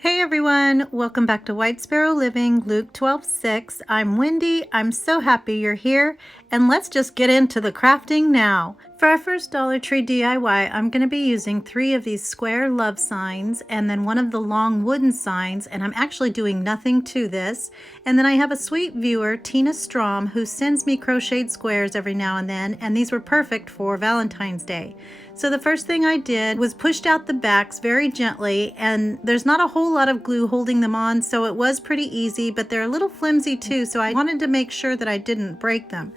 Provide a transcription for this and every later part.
Hey everyone, welcome back to White Sparrow Living, Luke 12:6. I'm Wendy. I'm so happy you're here, and let's just get into the crafting now. For our first Dollar Tree DIY, I'm going to be using 3 of these square love signs and then one of the long wooden signs, and I'm actually doing nothing to this. And then I have a sweet viewer, Tina Strom, who sends me crocheted squares every now and then, and these were perfect for Valentine's Day. So the first thing I did was pushed out the backs very gently, and there's not a whole lot of glue holding them on, so it was pretty easy, but they're a little flimsy too, so I wanted to make sure that I didn't break them.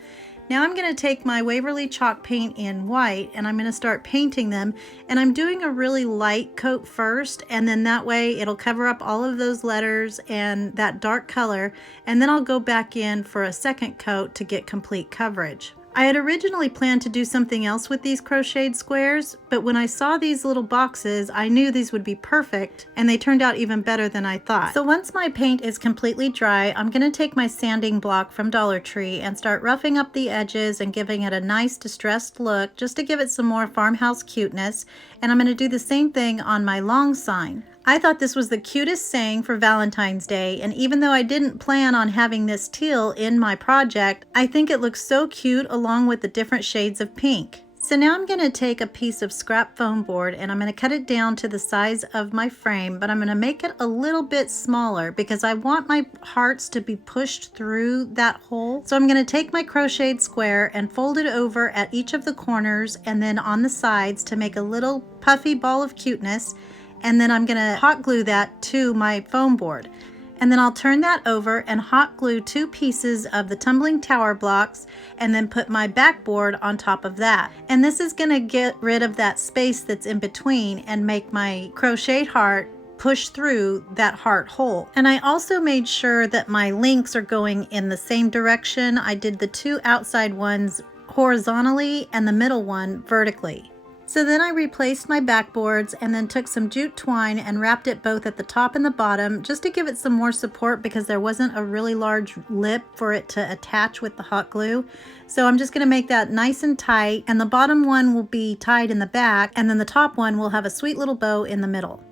Now I'm going to take my Waverly chalk paint in white and I'm going to start painting them, and I'm doing a really light coat first, and then that way it'll cover up all of those letters and that dark color, and then I'll go back in for a second coat to get complete coverage. I had originally planned to do something else with these crocheted squares, but when I saw these little boxes, I knew these would be perfect, and they turned out even better than I thought. So once my paint is completely dry, I'm going to take my sanding block from Dollar Tree and start roughing up the edges and giving it a nice distressed look just to give it some more farmhouse cuteness, and I'm going to do the same thing on my long sign. I thought this was the cutest saying for Valentine's Day, and even though I didn't plan on having this teal in my project, I think it looks so cute along with the different shades of pink. So now I'm going to take a piece of scrap foam board and I'm going to cut it down to the size of my frame, but I'm going to make it a little bit smaller because I want my hearts to be pushed through that hole. So I'm going to take my crocheted square and fold it over at each of the corners and then on the sides to make a little puffy ball of cuteness. And then I'm going to hot glue that to my foam board. And then I'll turn that over and hot glue 2 pieces of the tumbling tower blocks and then put my backboard on top of that. And this is going to get rid of that space that's in between and make my crocheted heart push through that heart hole. And I also made sure that my links are going in the same direction. I did the 2 outside ones horizontally and the middle one vertically. So then I replaced my backboards and then took some jute twine and wrapped it both at the top and the bottom just to give it some more support because there wasn't a really large lip for it to attach with the hot glue. So I'm just going to make that nice and tight, and the bottom one will be tied in the back, and then the top one will have a sweet little bow in the middle.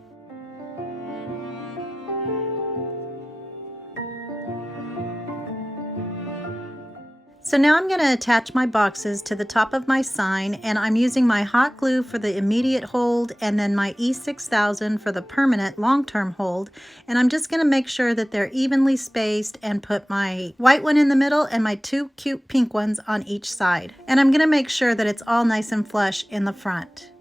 So now I'm going to attach my boxes to the top of my sign, and I'm using my hot glue for the immediate hold and then my E6000 for the permanent long-term hold, and I'm just going to make sure that they're evenly spaced and put my white one in the middle and my 2 cute pink ones on each side. And I'm going to make sure that it's all nice and flush in the front.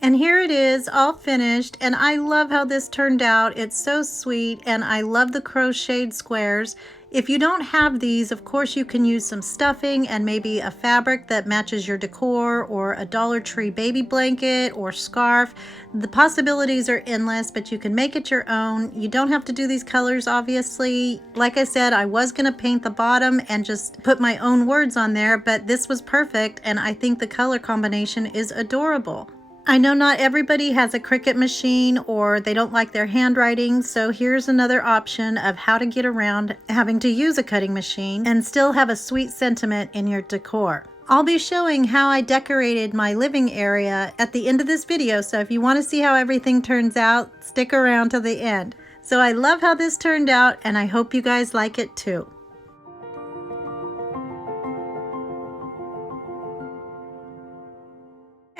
And here it is, all finished, and I love how this turned out. It's so sweet, and I love the crocheted squares. If you don't have these, of course you can use some stuffing and maybe a fabric that matches your decor, or a Dollar Tree baby blanket or scarf. The possibilities are endless, but you can make it your own. You don't have to do these colors, obviously. Like I said, I was going to paint the bottom and just put my own words on there, but this was perfect, and I think the color combination is adorable. I know not everybody has a CRICUT machine or they don't like their handwriting, so here's another option of how to get around having to use a cutting machine and still have a sweet sentiment in your decor. I'll be showing how I decorated my living area at the end of this video, so if you want to see how everything turns out, stick around to the end. So I love how this turned out, and I hope you guys like it too.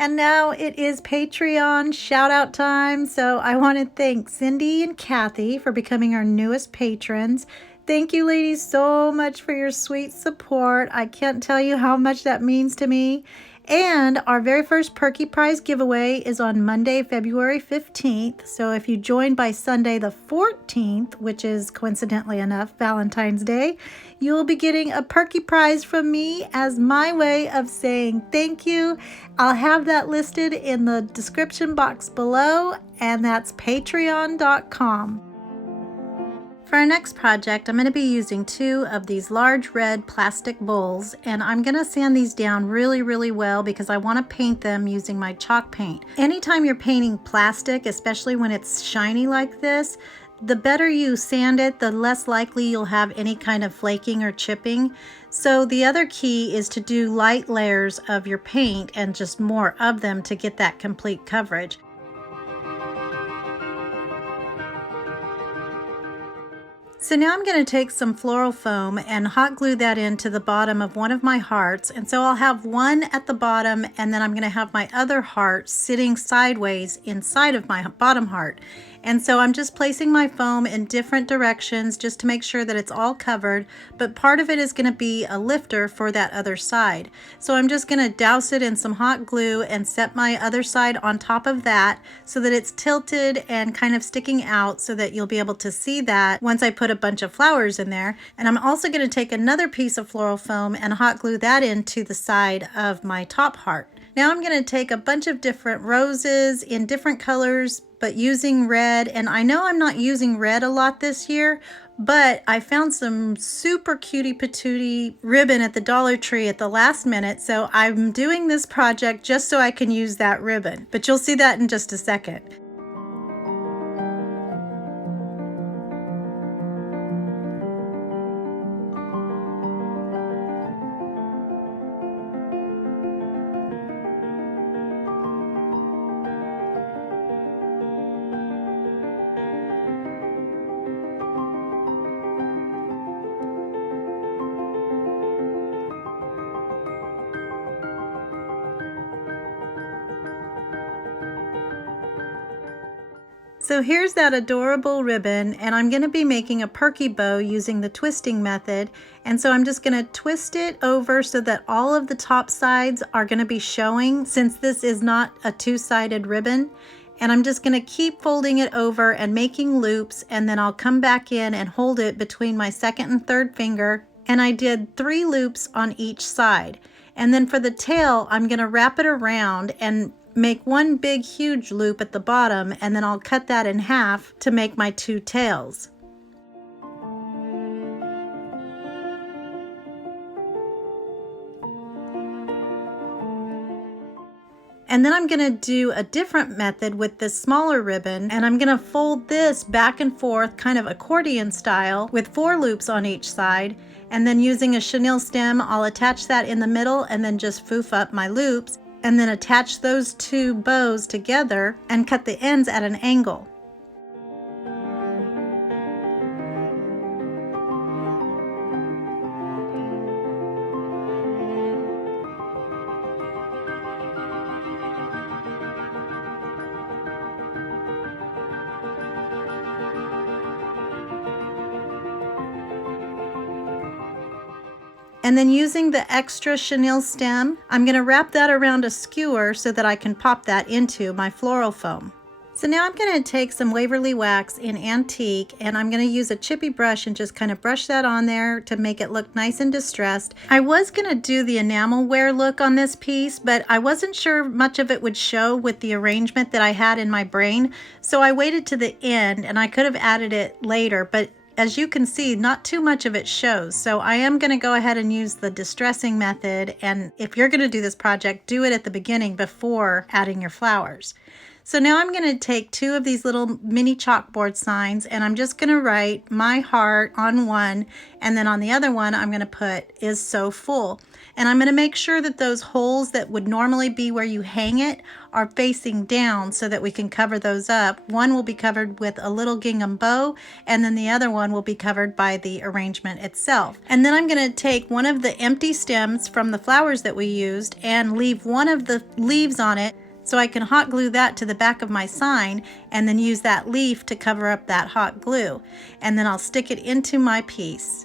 And now it is Patreon shout out time. So I want to thank Cindy and Kathy for becoming our newest patrons. Thank you ladies so much for your sweet support. I can't tell you how much that means to me. And our very first Perky prize giveaway is on Monday, February 15th. So if you join by Sunday the 14th, which is coincidentally enough Valentine's Day, you will be getting a Perky prize from me as my way of saying thank you. I'll have that listed in the description box below, and that's patreon.com. For our next project, I'm going to be using 2 of these large red plastic bowls, and I'm going to sand these down really well because I want to paint them using my chalk paint. Anytime you're painting plastic, especially when it's shiny like this, the better you sand it, the less likely you'll have any kind of flaking or chipping. So the other key is to do light layers of your paint and just more of them to get that complete coverage. So now I'm going to take some floral foam and hot glue that into the bottom of one of my hearts. And so I'll have one at the bottom, and then I'm going to have my other heart sitting sideways inside of my bottom heart. And so I'm just placing my foam in different directions just to make sure that it's all covered, but part of it is going to be a lifter for that other side. So I'm just going to douse it in some hot glue and set my other side on top of that so that it's tilted and kind of sticking out so that you'll be able to see that once I put a bunch of flowers in there. And I'm also going to take another piece of floral foam and hot glue that into the side of my top heart. Now I'm going to take a bunch of different roses in different colors, but using red. And I know I'm not using red a lot this year, but I found some super cutie patootie ribbon at the Dollar Tree at the last minute. So I'm doing this project just so I can use that ribbon, but you'll see that in just a second. So here's that adorable ribbon, and I'm going to be making a perky bow using the twisting method. And so I'm just going to twist it over so that all of the top sides are going to be showing, since this is not a two-sided ribbon. And I'm just going to keep folding it over and making loops, and then I'll come back in and hold it between my second and third finger. And I did 3 loops on each side. And then for the tail, I'm going to wrap it around and make one big huge loop at the bottom, and then I'll cut that in half to make my 2 tails. And then I'm going to do a different method with this smaller ribbon, and I'm going to fold this back and forth kind of accordion style with 4 loops on each side. And then using a chenille stem, I'll attach that in the middle and then just foof up my loops, and then attach those 2 bows together and cut the ends at an angle. And then using the extra chenille stem, I'm going to wrap that around a skewer so that I can pop that into my floral foam. So now I'm going to take some Waverly Wax in Antique, and I'm going to use a chippy brush and just kind of brush that on there to make it look nice and distressed. I was going to do the enamel wear look on this piece, but I wasn't sure much of it would show with the arrangement that I had in my brain, so I waited to the end, and I could have added it later, but as you can see, not too much of it shows. So I am going to go ahead and use the distressing method. And if you're going to do this project, do it at the beginning before adding your flowers. So now I'm going to take 2 of these little mini chalkboard signs, and I'm just going to write my heart on one, and then on the other one I'm going to put is so full. And I'm going to make sure that those holes that would normally be where you hang it are facing down so that we can cover those up. One will be covered with a little gingham bow, and then the other one will be covered by the arrangement itself. And then I'm going to take one of the empty stems from the flowers that we used and leave one of the leaves on it, so I can hot glue that to the back of my sign, and then use that leaf to cover up that hot glue. And then I'll stick it into my piece.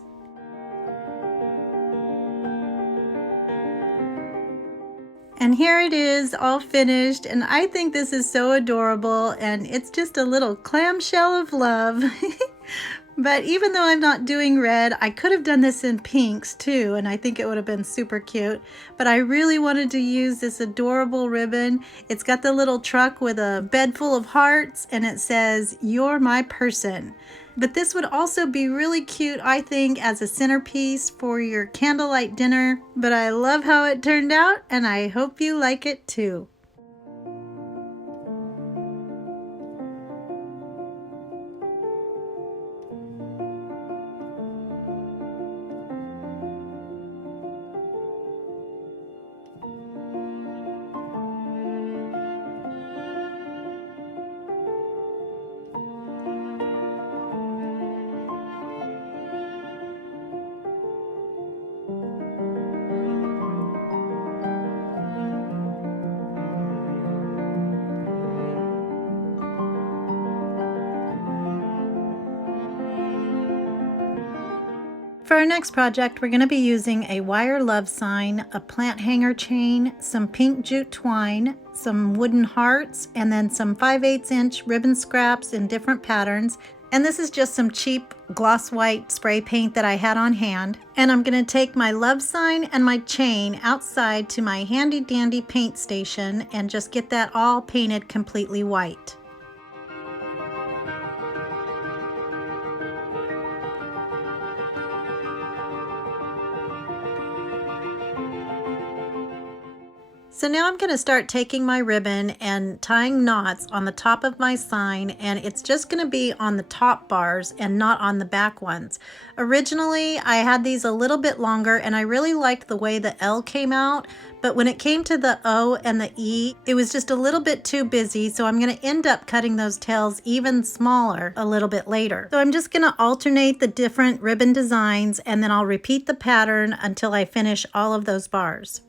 And here it is, all finished, and I think this is so adorable, and it's just a little clamshell of love. But even though I'm not doing red, I could have done this in pinks too, and I think it would have been super cute. But I really wanted to use this adorable ribbon. It's got the little truck with a bed full of hearts, and it says, "You're my person." But this would also be really cute, I think, as a centerpiece for your candlelight dinner. But I love how it turned out, and I hope you like it too. For our next project, we're going to be using a wire love sign, a plant hanger chain, some pink jute twine, some wooden hearts, and then some 5/8 inch ribbon scraps in different patterns. And this is just some cheap gloss white spray paint that I had on hand. And I'm going to take my love sign and my chain outside to my handy dandy paint station and just get that all painted completely white. So now I'm going to start taking my ribbon and tying knots on the top of my sign, and it's just going to be on the top bars and not on the back ones. Originally I had these a little bit longer and I really liked the way the L came out, but when it came to the O and the E, it was just a little bit too busy, so I'm going to end up cutting those tails even smaller a little bit later. So I'm just going to alternate the different ribbon designs, and then I'll repeat the pattern until I finish all of those bars.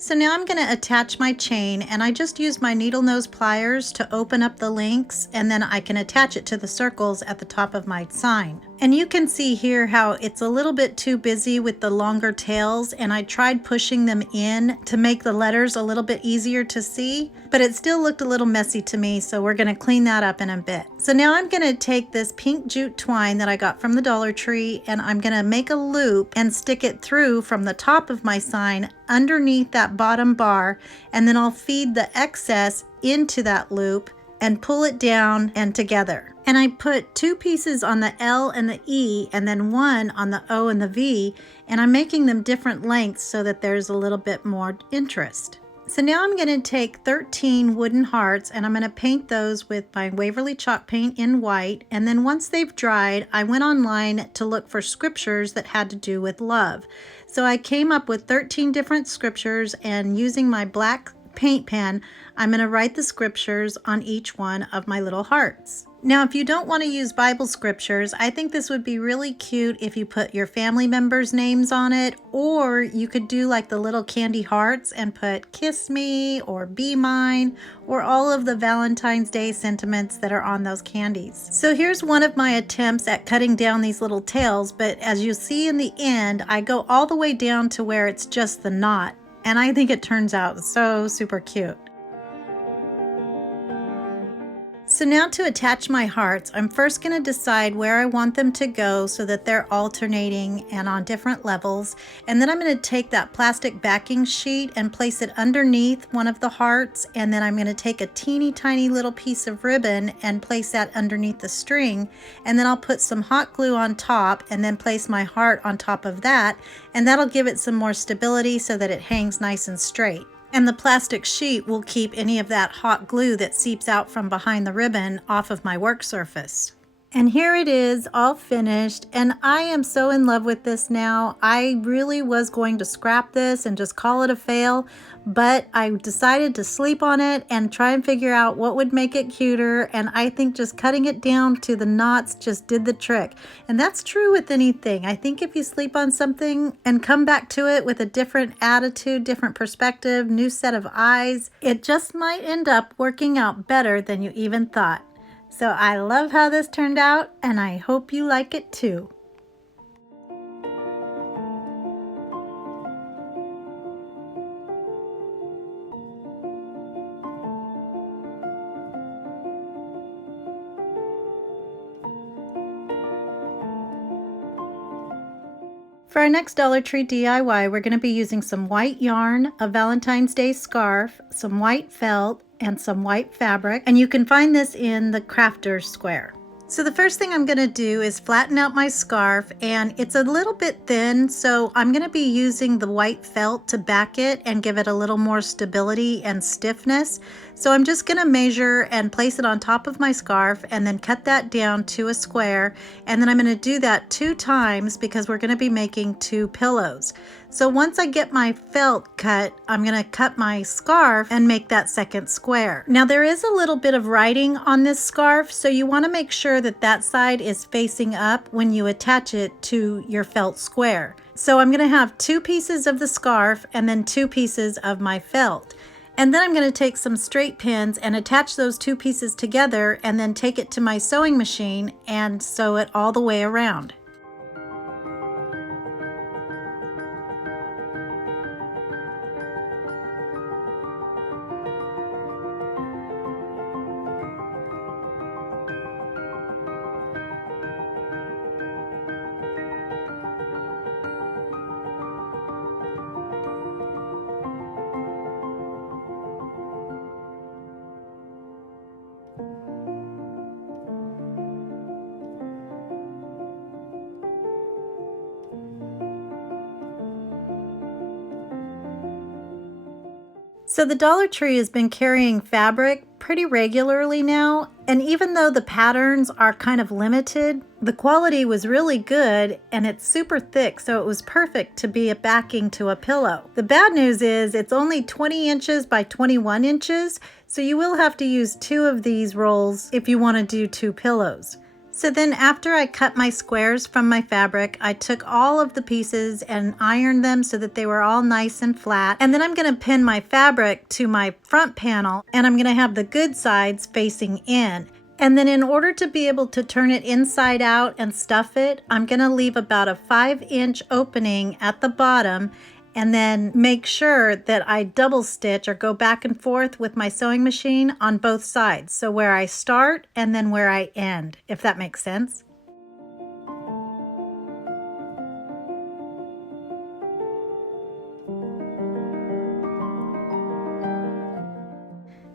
So now I'm going to attach my chain, and I just use my needle nose pliers to open up the links, and then I can attach it to the circles at the top of my sign. And you can see here how it's a little bit too busy with the longer tails, and I tried pushing them in to make the letters a little bit easier to see, but it still looked a little messy to me, so we're going to clean that up in a bit. So now I'm going to take this pink jute twine that I got from the Dollar Tree, and I'm going to make a loop and stick it through from the top of my sign underneath that bottom bar, and then I'll feed the excess into that loop and pull it down and together. And I put 2 pieces on the L and the E, and then 1 on the O and the V, and I'm making them different lengths so that there's a little bit more interest. So now I'm going to take 13 wooden hearts, and I'm going to paint those with my Waverly chalk paint in white, and then once they've dried, I went online to look for scriptures that had to do with love. So I came up with 13 different scriptures, and using my black paint pen, I'm going to write the scriptures on each one of my little hearts. Now, if you don't want to use Bible scriptures, I think this would be really cute if you put your family members' names on it, or you could do like the little candy hearts and put kiss me or be mine, or all of the Valentine's Day sentiments that are on those candies. So here's one of my attempts at cutting down these little tails, but as you see in the end, I go all the way down to where it's just the knot, and I think it turns out so super cute. So now to attach my hearts, I'm first going to decide where I want them to go so that they're alternating and on different levels. And then I'm going to take that plastic backing sheet and place it underneath one of the hearts. And then I'm going to take a teeny tiny little piece of ribbon and place that underneath the string. And then I'll put some hot glue on top and then place my heart on top of that. And that'll give it some more stability so that it hangs nice and straight. And the plastic sheet will keep any of that hot glue that seeps out from behind the ribbon off of my work surface. And here it is, all finished, and I am so in love with this now. I really was going to scrap this and just call it a fail, but I decided to sleep on it and try and figure out what would make it cuter, and I think just cutting it down to the knots just did the trick. And that's true with anything. I think if you sleep on something and come back to it with a different attitude, different perspective, new set of eyes, it just might end up working out better than you even thought. So I love how this turned out, and I hope you like it too. For our next Dollar Tree DIY, we're going to be using some white yarn, a Valentine's Day scarf, some white felt, and some white fabric, and you can find this in the crafter's square. So the first thing I'm going to do is flatten out my scarf, and it's a little bit thin, so I'm going to be using the white felt to back it and give it a little more stability and stiffness. So I'm just going to measure and place it on top of my scarf and then cut that down to a square, and then I'm going to do that 2 times because we're going to be making 2 pillows. So once I get my felt cut, I'm going to cut my scarf and make that second square. Now there is a little bit of writing on this scarf, so you want to make sure sure that that side is facing up when you attach it to your felt square. So I'm going to have 2 pieces of the scarf and then 2 pieces of my felt. And then I'm going to take some straight pins and attach those 2 pieces together and then take it to my sewing machine and sew it all the way around. So the Dollar Tree has been carrying fabric pretty regularly now, and even though the patterns are kind of limited, the quality was really good and it's super thick, so it was perfect to be a backing to a pillow. The bad news is it's only 20 inches by 21 inches, so you will have to use 2 of these rolls if you want to do 2 pillows. So then after I cut my squares from my fabric, I took all of the pieces and ironed them so that they were all nice and flat. And then I'm going to pin my fabric to my front panel, and I'm going to have the good sides facing in. And then in order to be able to turn it inside out and stuff it, I'm going to leave about a 5-inch opening at the bottom, and then make sure that I double stitch or go back and forth with my sewing machine on both sides. So where I start and then where I end, if that makes sense.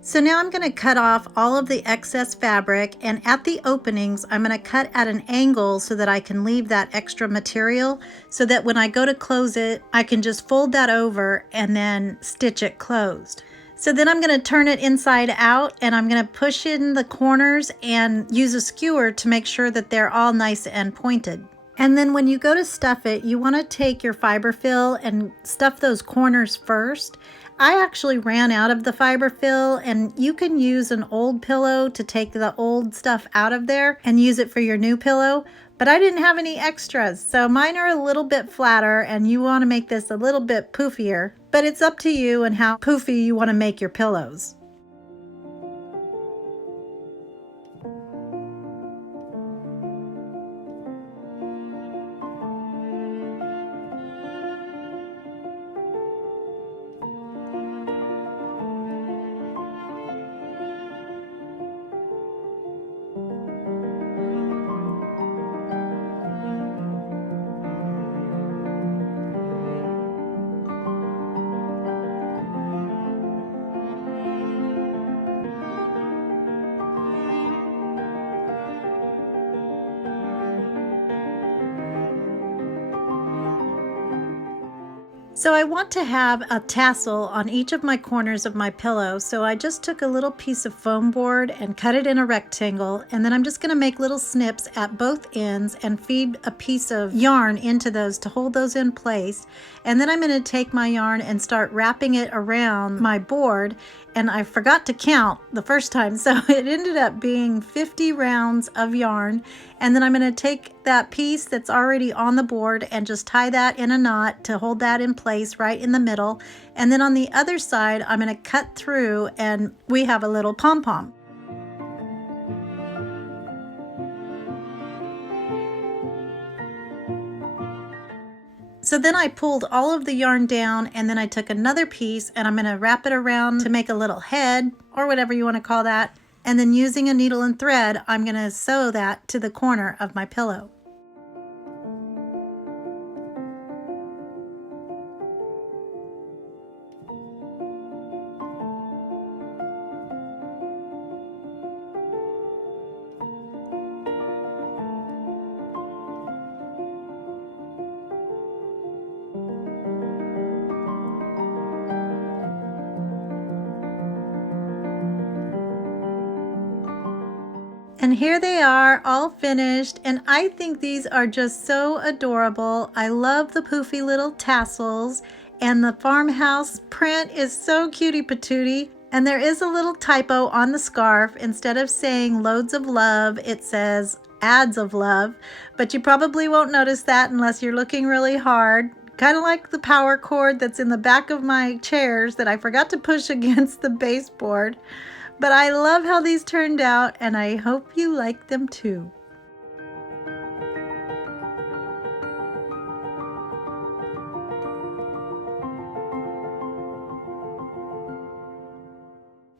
So now I'm going to cut off all of the excess fabric, and at the openings I'm going to cut at an angle so that I can leave that extra material, so that when I go to close it I can just fold that over and then stitch it closed. So then I'm going to turn it inside out, and I'm going to push in the corners and use a skewer to make sure that they're all nice and pointed. And then when you go to stuff it, you want to take your fiber fill and stuff those corners first. I actually ran out of the fiber fill, and you can use an old pillow to take the old stuff out of there and use it for your new pillow, but I didn't have any extras, so mine are a little bit flatter and you want to make this a little bit poofier, but it's up to you and how poofy you want to make your pillows. So I want to have a tassel on each of my corners of my pillow, so I just took a little piece of foam board and cut it in a rectangle, and then I'm just going to make little snips at both ends and feed a piece of yarn into those to hold those in place. And then I'm going to take my yarn and start wrapping it around my board, and I forgot to count the first time, so it ended up being 50 rounds of yarn. And then I'm going to take that piece that's already on the board and just tie that in a knot to hold that in place right in the middle. And then on the other side, I'm going to cut through and we have a little pom-pom. So then I pulled all of the yarn down, and then I took another piece and I'm going to wrap it around to make a little head or whatever you want to call that. And then using a needle and thread, I'm going to sew that to the corner of my pillow. And here they are, all finished, and I think these are just so adorable. I love the poofy little tassels, and the farmhouse print is so cutie patootie. And there is a little typo on the scarf. Instead of saying loads of love, it says ads of love, but you probably won't notice that unless you're looking really hard. Kind of like the power cord that's in the back of my chairs that I forgot to push against the baseboard. But I love how these turned out, and I hope you like them too.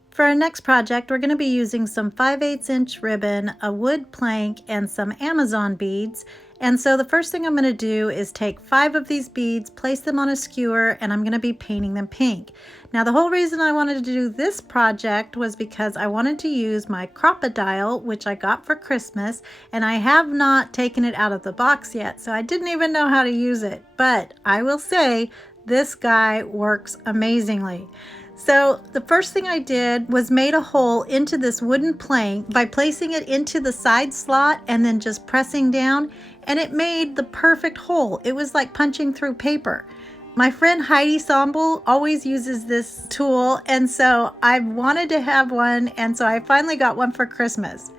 For our next project, we're going to be using some 5/8 inch ribbon, a wood plank, and some Amazon beads. And so the first thing I'm going to do is take 5 of these beads, place them on a skewer, and I'm going to be painting them pink. Now the whole reason I wanted to do this project was because I wanted to use my crocodile, which I got for Christmas, and I have not taken it out of the box yet, so I didn't even know how to use it. But I will say this guy works amazingly. So the first thing I did was made a hole into this wooden plank by placing it into the side slot and then just pressing down, and it made the perfect hole. It was like punching through paper. My friend Heidi Somble always uses this tool, and so I've wanted to have one, and so I finally got one for Christmas.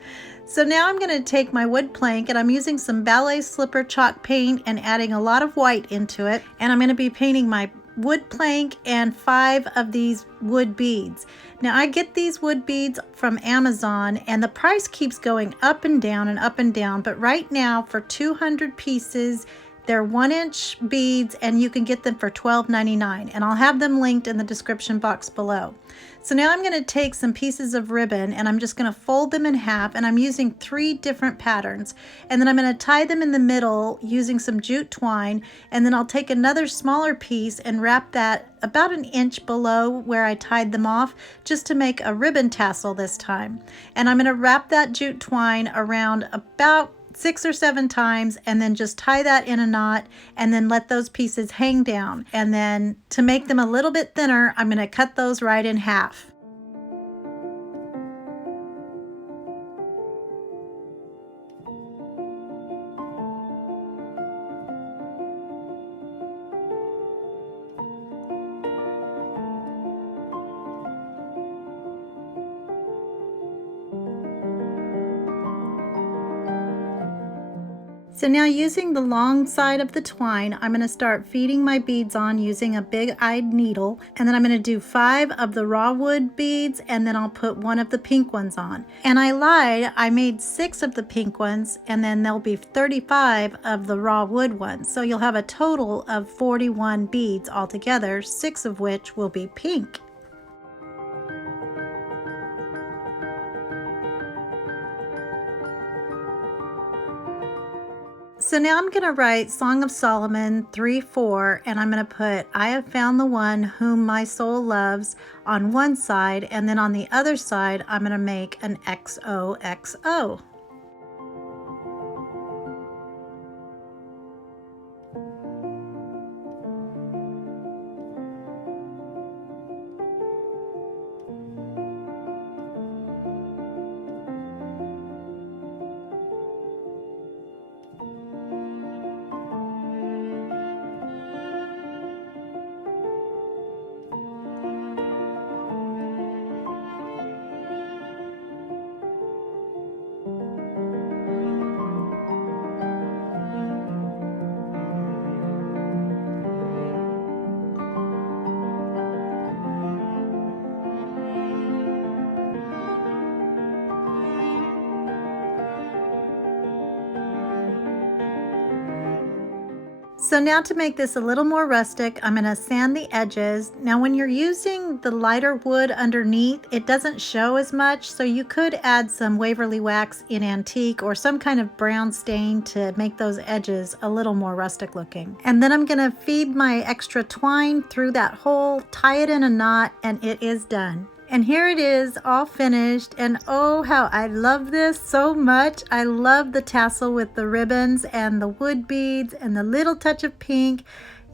So now I'm going to take my wood plank, and I'm using some ballet slipper chalk paint and adding a lot of white into it, and I'm going to be painting my wood plank and 5 of these wood beads. Now I get these wood beads from Amazon, and the price keeps going up and down and up and down, but right now for 200 pieces they're 1-inch beads, and you can get them for $12.99, and I'll have them linked in the description box below. So now I'm going to take some pieces of ribbon, and I'm just going to fold them in half, and I'm using 3 different patterns, and then I'm going to tie them in the middle using some jute twine, and then I'll take another smaller piece and wrap that about 1 inch below where I tied them off, just to make a ribbon tassel this time. And I'm going to wrap that jute twine around about 6 or 7 times, and then just tie that in a knot, and then let those pieces hang down. And then to make them a little bit thinner, I'm going to cut those right in half. So now, using the long side of the twine, I'm going to start feeding my beads on using a big-eyed needle, and then I'm going to do 5 of the raw wood beads, and then I'll put 1 of the pink ones on. And I lied, I made 6 of the pink ones, and then there'll be 35 of the raw wood ones. So you'll have a total of 41 beads altogether, 6 of which will be pink. So now I'm going to write Song of Solomon 3:4, and I'm going to put I have found the one whom my soul loves on one side, and then on the other side I'm going to make an XOXO. So now, to make this a little more rustic, I'm going to sand the edges. Now when you're using the lighter wood underneath, it doesn't show as much, so you could add some Waverly wax in antique or some kind of brown stain to make those edges a little more rustic looking. And then I'm going to feed my extra twine through that hole, tie it in a knot, and it is done. And here it is, all finished, and oh how I love this so much. I love the tassel with the ribbons and the wood beads and the little touch of pink.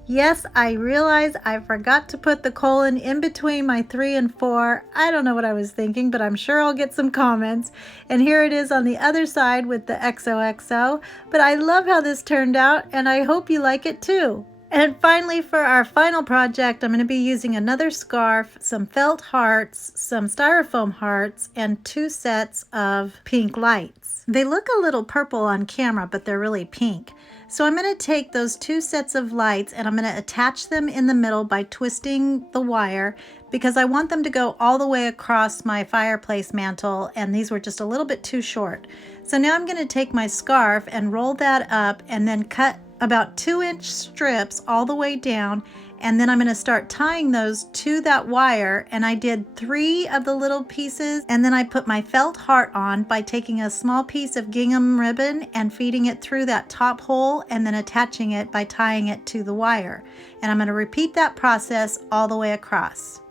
Yes, I realize I forgot to put the colon in between my 3 and 4. I don't know what I was thinking, but I'm sure I'll get some comments. And here it is on the other side with the XOXO. But I love how this turned out, and I hope you like it too. And finally, for our final project, I'm going to be using another scarf, some felt hearts, some styrofoam hearts, and 2 sets of pink lights. They look a little purple on camera, but they're really pink. So I'm going to take those 2 sets of lights and I'm going to attach them in the middle by twisting the wire, because I want them to go all the way across my fireplace mantle, and these were just a little bit too short. So now I'm going to take my scarf and roll that up and then cut about 2-inch strips all the way down, and then I'm going to start tying those to that wire. And I did 3 of the little pieces, and then I put my felt heart on by taking a small piece of gingham ribbon and feeding it through that top hole and then attaching it by tying it to the wire. And I'm going to repeat that process all the way across.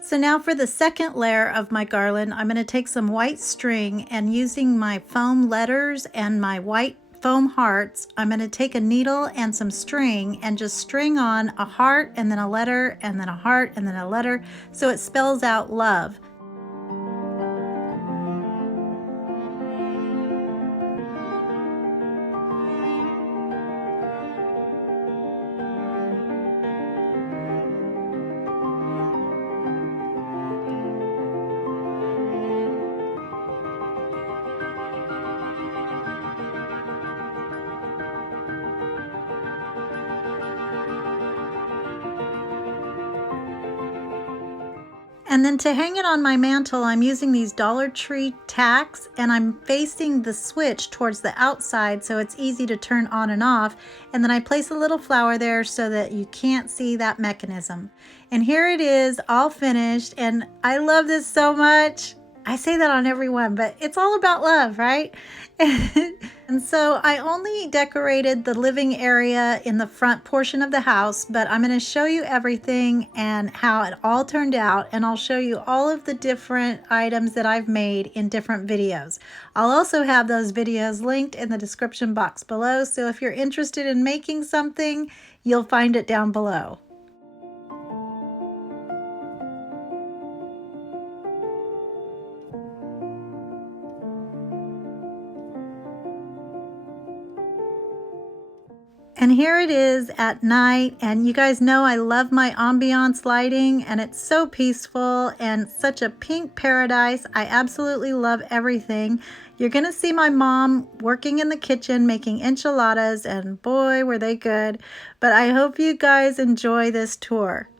So now for the second layer of my garland, I'm going to take some white string, and using my foam letters and my white foam hearts, I'm going to take a needle and some string and just string on a heart and then a letter and then a heart and then a letter, so it spells out love. And then to hang it on my mantle, I'm using these Dollar Tree tacks, and I'm facing the switch towards the outside so it's easy to turn on and off. And then I place a little flower there so that you can't see that mechanism. And here it is, all finished, and I love this so much. I say that on every one, but it's all about love, right? And so I only decorated the living area in the front portion of the house, but I'm going to show you everything and how it all turned out, and I'll show you all of the different items that I've made in different videos. I'll also have those videos linked in the description box below, so if you're interested in making something, you'll find it down below. And here it is at night, and you guys know I love my ambiance lighting, and it's so peaceful and such a pink paradise. I absolutely love everything. You're gonna see my mom working in the kitchen making enchiladas, and boy were they good. But I hope you guys enjoy this tour.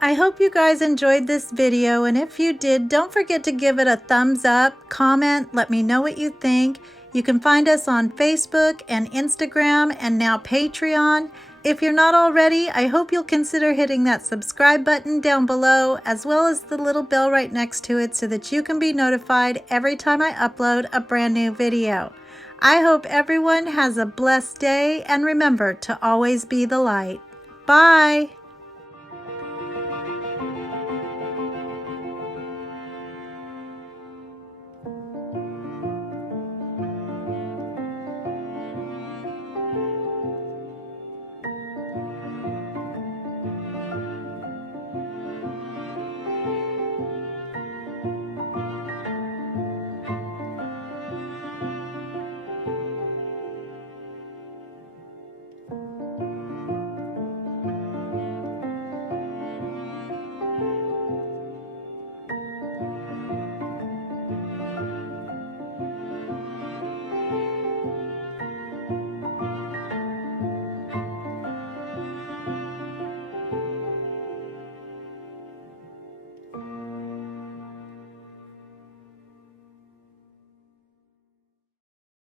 I hope you guys enjoyed this video, and if you did, don't forget to give it a thumbs up, comment, let me know what you think. You can find us on Facebook and Instagram and now Patreon. If you're not already, I hope you'll consider hitting that subscribe button down below, as well as the little bell right next to it so that you can be notified every time I upload a brand new video. I hope everyone has a blessed day, and remember to always be the light. Bye!